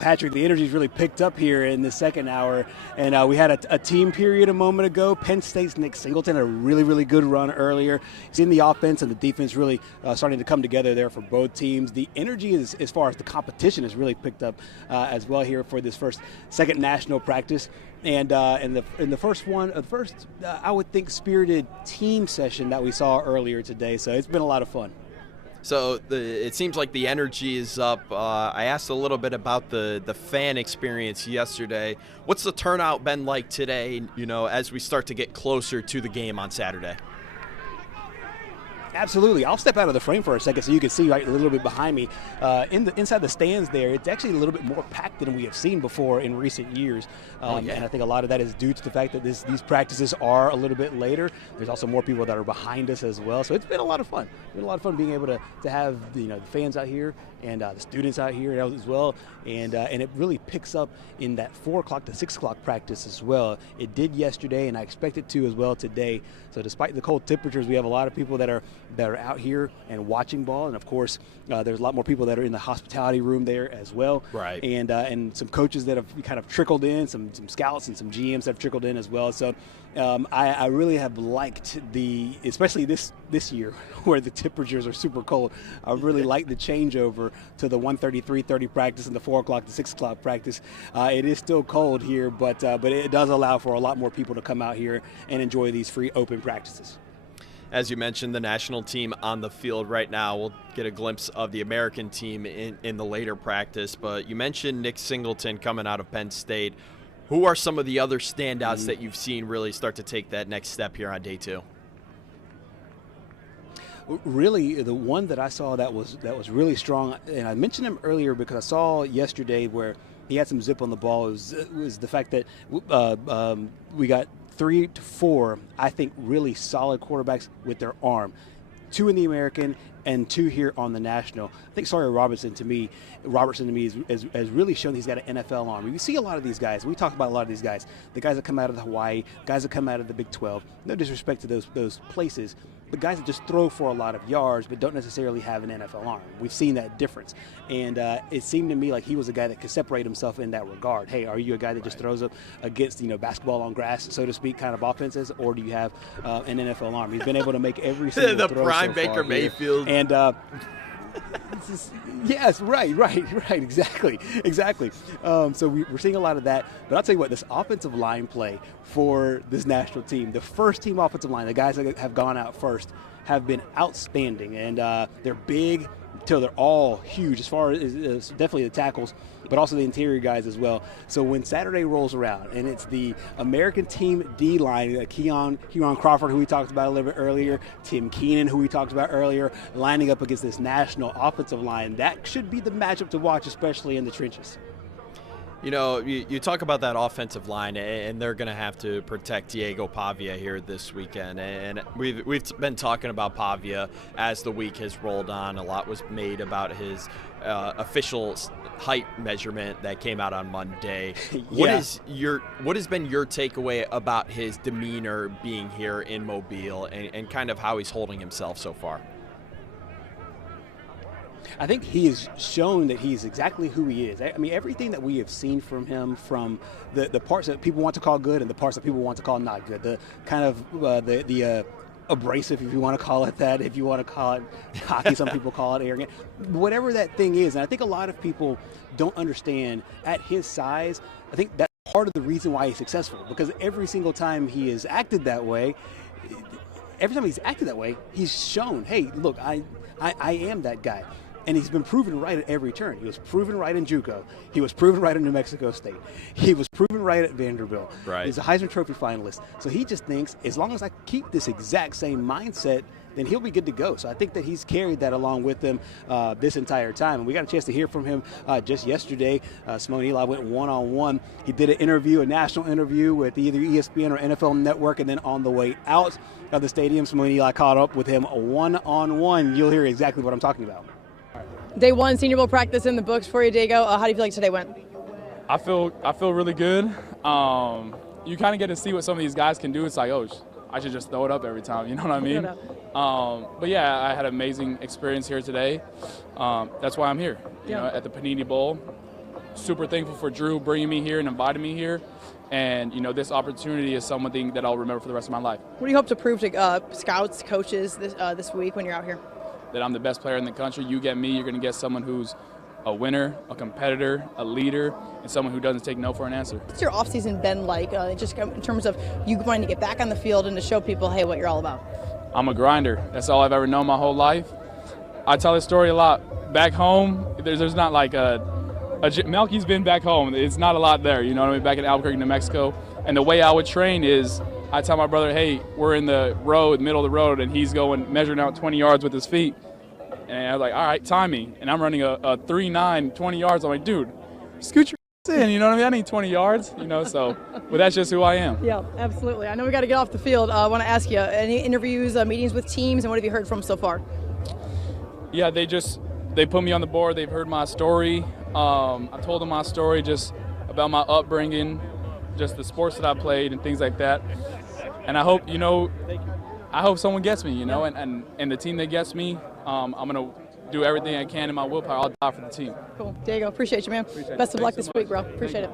Patrick, the energy's really picked up here in the second hour, and we had a team period a moment ago. Penn State's Nick Singleton had a really, really good run earlier. Seeing the offense and the defense really starting to come together there for both teams. The energy, as far as the competition, has really picked up as well here for this second national practice. And in the first I would think, spirited team session that we saw earlier today. So it's been a lot of fun. So it seems like the energy is up. I asked a little bit about the fan experience yesterday. What's the turnout been like today, as we start to get closer to the game on Saturday? Absolutely. I'll step out of the frame for a second so you can see right a little bit behind me. Inside the stands there, it's actually a little bit more packed than we have seen before in recent years. And I think a lot of that is due to the fact that these practices are a little bit later. There's also more people that are behind us as well. So it's been a lot of fun. It's been a lot of fun being able to have the fans out here and the students out here as well. And it really picks up in that 4 o'clock to 6 o'clock practice as well. It did yesterday, and I expect it to as well today. So despite the cold temperatures, we have a lot of people that are out here and watching ball, and of course there's a lot more people that are in the hospitality room there as well. Right. And some coaches that have kind of trickled in, some scouts and some GMs that have trickled in as well. So I really have liked especially this year where the temperatures are super cold. I really like the changeover to the 1:30, 3:30 practice and the 4 o'clock to 6 o'clock practice. It is still cold here, but it does allow for a lot more people to come out here and enjoy these free open practices. As you mentioned, the national team on the field right now. We'll get a glimpse of the American team in the later practice. But you mentioned Nick Singleton coming out of Penn State. Who are some of the other standouts that you've seen really start to take that next step here on day two? Really, the one that I saw that was really strong, and I mentioned him earlier because I saw yesterday where he had some zip on the ball, was the fact that we got 3 to 4, I think, really solid quarterbacks with their arm. 2 in the American and 2 here on the national. I think Sawyer Robertson to me has really shown he's got an NFL arm. You see a lot of these guys. We talk about a lot of these guys. The guys that come out of the Hawaii, guys that come out of the Big 12. No disrespect to those places, but guys that just throw for a lot of yards but don't necessarily have an NFL arm. We've seen that difference. And it seemed to me like he was a guy that could separate himself in that regard. Hey, are you a guy that just throws up against basketball on grass, so to speak, kind of offenses, or do you have an NFL arm? He's been able to make every single the throw prime so Baker far Mayfield. Here. And yes, right, exactly. So we're seeing a lot of that. But I'll tell you what, this offensive line play for this national team, the first team offensive line, the guys that have gone out first, have been outstanding. And they're big till they're all huge as far as definitely the tackles, but also the interior guys as well. So when Saturday rolls around and it's the American team D-line, Keon Crawford, who we talked about a little bit earlier, Tim Keenan, who we talked about earlier, lining up against this national offensive line, that should be the matchup to watch, especially in the trenches. You talk about that offensive line, and they're going to have to protect Diego Pavia here this weekend. And we've been talking about Pavia as the week has rolled on. A lot was made about his official height measurement that came out on Monday. What has been your takeaway about his demeanor being here in Mobile and kind of how he's holding himself so far? I think he has shown that he's exactly who he is. I mean, everything that we have seen from him, from the parts that people want to call good and the parts that people want to call not good, the kind of the abrasive, if you want to call it that, if you want to call it cocky, some people call it arrogant, whatever that thing is. And I think a lot of people don't understand at his size. I think that's part of the reason why he's successful, because every single time he has acted that way, he's shown, hey, look, I am that guy. And he's been proven right at every turn. He was proven right in JUCO. He was proven right in New Mexico State. He was proven right at Vanderbilt. Right. He's a Heisman Trophy finalist. So he just thinks, as long as I keep this exact same mindset, then he'll be good to go. So I think that he's carried that along with him this entire time. And we got a chance to hear from him just yesterday. Simone Eli went one-on-one. He did a national interview with either ESPN or NFL Network, and then on the way out of the stadium, Simone Eli caught up with him one-on-one. You'll hear exactly what I'm talking about. Day 1 Senior Bowl practice in the books for you, Diego. How do you feel like today went? I feel really good. You kind of get to see what some of these guys can do. It's like, oh, I should just throw it up every time. You know what I mean? But yeah, I had an amazing experience here today. That's why I'm here. At the Panini Bowl. super thankful for Drew bringing me here and inviting me here. And, this opportunity is something that I'll remember for the rest of my life. What do you hope to prove to scouts, coaches this week when you're out here? That I'm the best player in the country. You get me, you're going to get someone who's a winner, a competitor, a leader, and someone who doesn't take no for an answer. What's your offseason been like, just in terms of you wanting to get back on the field and to show people, hey, what you're all about? I'm a grinder. That's all I've ever known my whole life. I tell this story a lot. Back home, there's not like Melky's been back home. It's not a lot there, back in Albuquerque, New Mexico. And the way I would train is I tell my brother, hey, we're in the road, middle of the road, and he's going measuring out 20 yards with his feet. And I was like, all right, time me. And I'm running a 3.9, 20 yards. I'm like, dude, scoot your in, you know what I mean? I need 20 yards, so, but that's just who I am. Yeah, absolutely. I know we got to get off the field. I want to ask you, any interviews, meetings with teams, and what have you heard from so far? Yeah, they put me on the board. They've heard my story. I told them my story just about my upbringing, just the sports that I played and things like that. And I hope, I hope someone gets me, and the team that gets me, I'm going to do everything I can in my willpower. I'll die for the team. Cool. Diego, appreciate you, man. Best of luck this week, bro. Appreciate it.